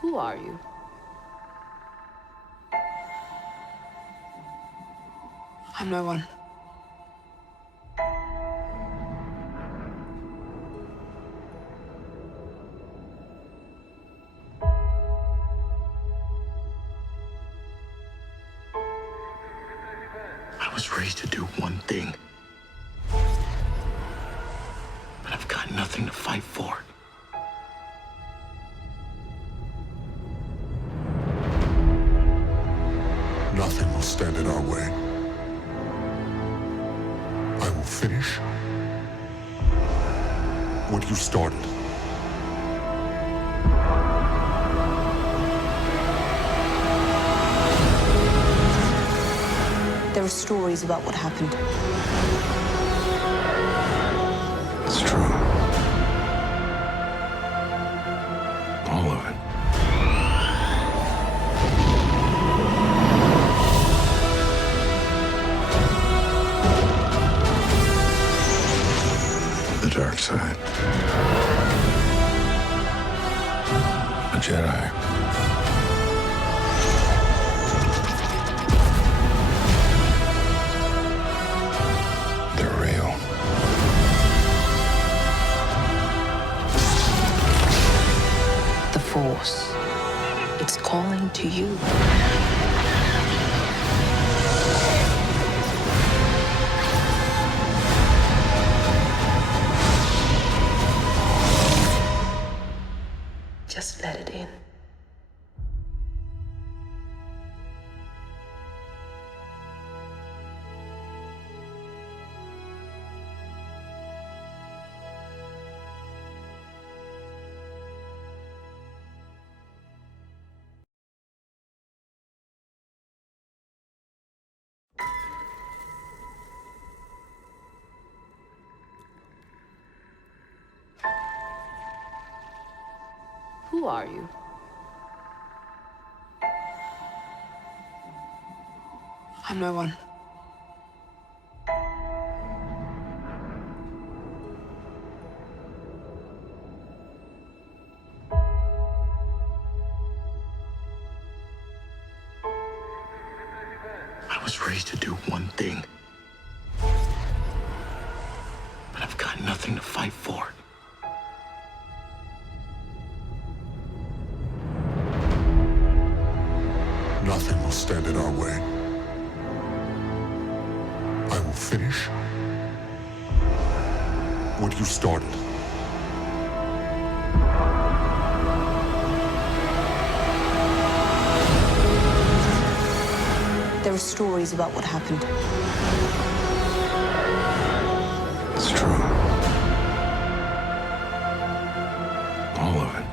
Who are you? I'm no one. I was raised to do one thing. But I've got nothing to fight for. Nothing will stand in our way. I will finish what you started. There are stories about what happened. It's true. All of it. The dark side. A Jedi. They're real. The Force. It's calling to you. Just let it in. Who are you? I'm no one. I was raised to do one thing. But I've got nothing to fight for. Nothing will stand in our way. I will finish what you started. There are stories about what happened. It's true. All of it.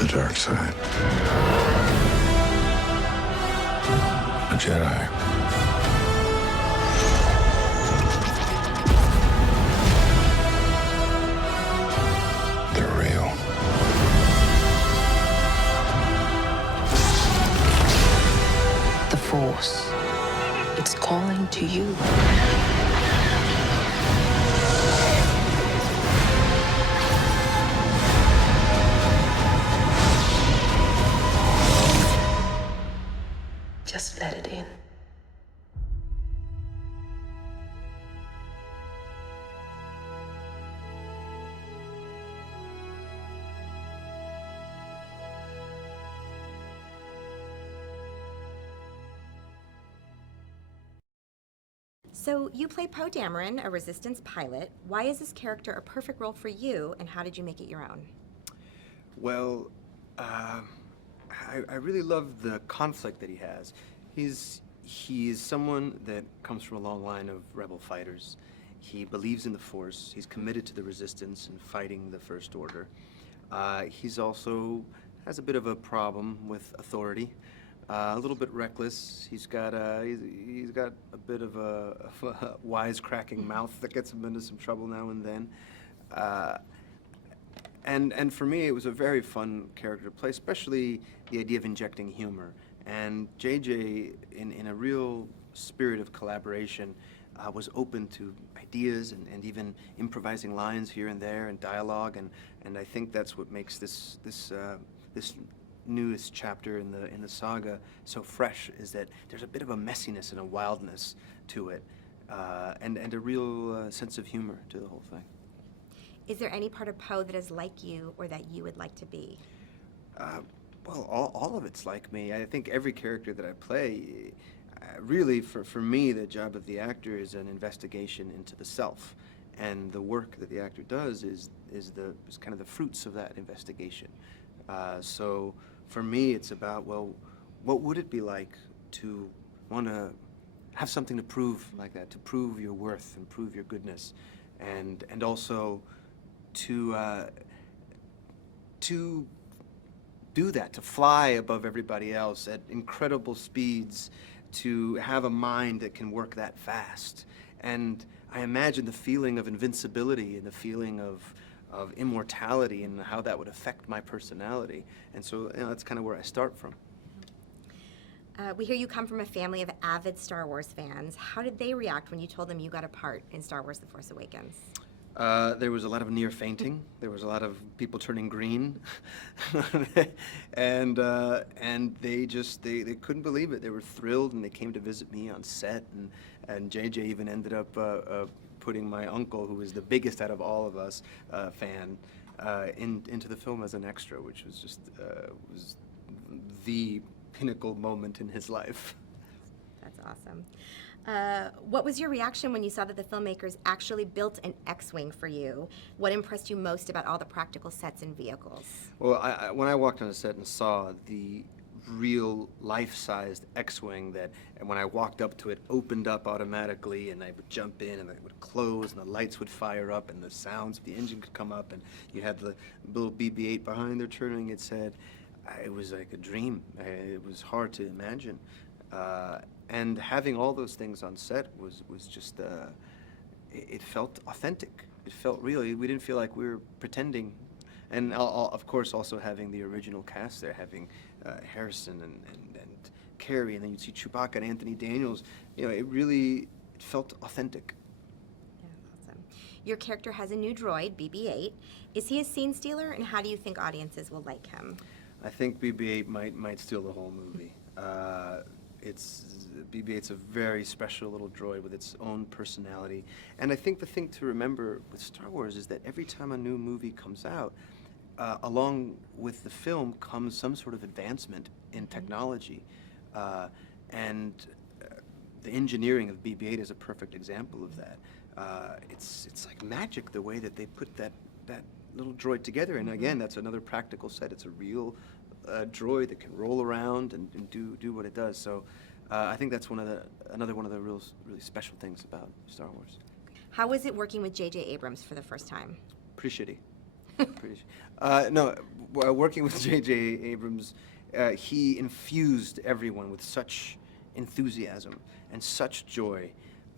The dark side. A Jedi. They're real. The Force. It's calling to you. Just let it in. So you play Poe Dameron, a Resistance pilot. Why is this character a perfect role for you, and how did you make it your own? Well, I really love the conflict that he has. He's someone that comes from a long line of rebel fighters. He believes in the Force. He's committed to the Resistance and fighting the First Order. He's also has a bit of a problem with authority. A little bit reckless. He's got a bit of a wisecracking mouth that gets him into some trouble now and then. And for me, it was a very fun character to play, especially the idea of injecting humor. And JJ, in a real spirit of collaboration, was open to ideas and even improvising lines here and there and dialogue, and I think that's what makes this newest chapter in the saga so fresh, is that there's a bit of a messiness and a wildness to it, and a real sense of humor to the whole thing. Is there any part of Poe that is like you or that you would like to be? Well, all of it's like me. I think every character that I play, really, for me, the job of the actor is an investigation into the self, and the work that the actor does is kind of the fruits of that investigation. So for me, it's about, well, what would it be like to want to have something to prove like that, to prove your worth and prove your goodness, and also to do that, to fly above everybody else at incredible speeds, to have a mind that can work that fast. And I imagine the feeling of invincibility and the feeling of immortality and how that would affect my personality. And so, that's kind of where I start from. We hear you come from a family of avid Star Wars fans. How did they react when you told them you got a part in Star Wars: The Force Awakens? There was a lot of near fainting. There was a lot of people turning green, and they couldn't believe it. They were thrilled, and they came to visit me on set. And JJ even ended up putting my uncle, who was the biggest out of all of us, fan, into the film as an extra, which was just was the pinnacle moment in his life. That's awesome. What was your reaction when you saw that the filmmakers actually built an X-Wing for you? What impressed you most about all the practical sets and vehicles? Well, when I walked on the set and saw the real life-sized X-Wing and when I walked up to it, opened up automatically, and I would jump in, and it would close, and the lights would fire up, and the sounds of the engine could come up, and you had the little BB-8 behind there turning its head. It was like a dream. It was hard to imagine. And having all those things on set was just, it felt authentic. It felt real. We didn't feel like we were pretending. And of course, also having the original cast there, having Harrison and Carrie, and then you'd see Chewbacca and Anthony Daniels. It felt authentic. Yeah, awesome. Your character has a new droid, BB-8. Is he a scene stealer, and how do you think audiences will like him? I think BB-8 might steal the whole movie. BB-8's a very special little droid with its own personality. And I think the thing to remember with Star Wars is that every time a new movie comes out, along with the film comes some sort of advancement in technology. And the engineering of BB-8 is a perfect example of that. It's like magic, the way that they put that little droid together. And again, that's another practical set. It's a real droid that can roll around and do what it does. So I think that's another one of the really special things about Star Wars. How was it working with J.J. Abrams for the first time? Pretty shitty. Working with J.J. Abrams, he infused everyone with such enthusiasm and such joy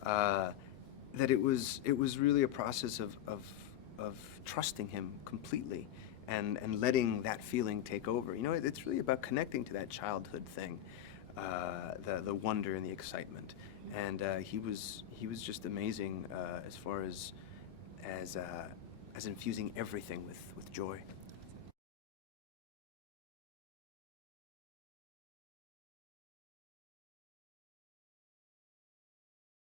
that it was really a process of trusting him completely and letting that feeling take over. It's really about connecting to that childhood thing, the wonder and the excitement. And he was just amazing as far as infusing everything with joy.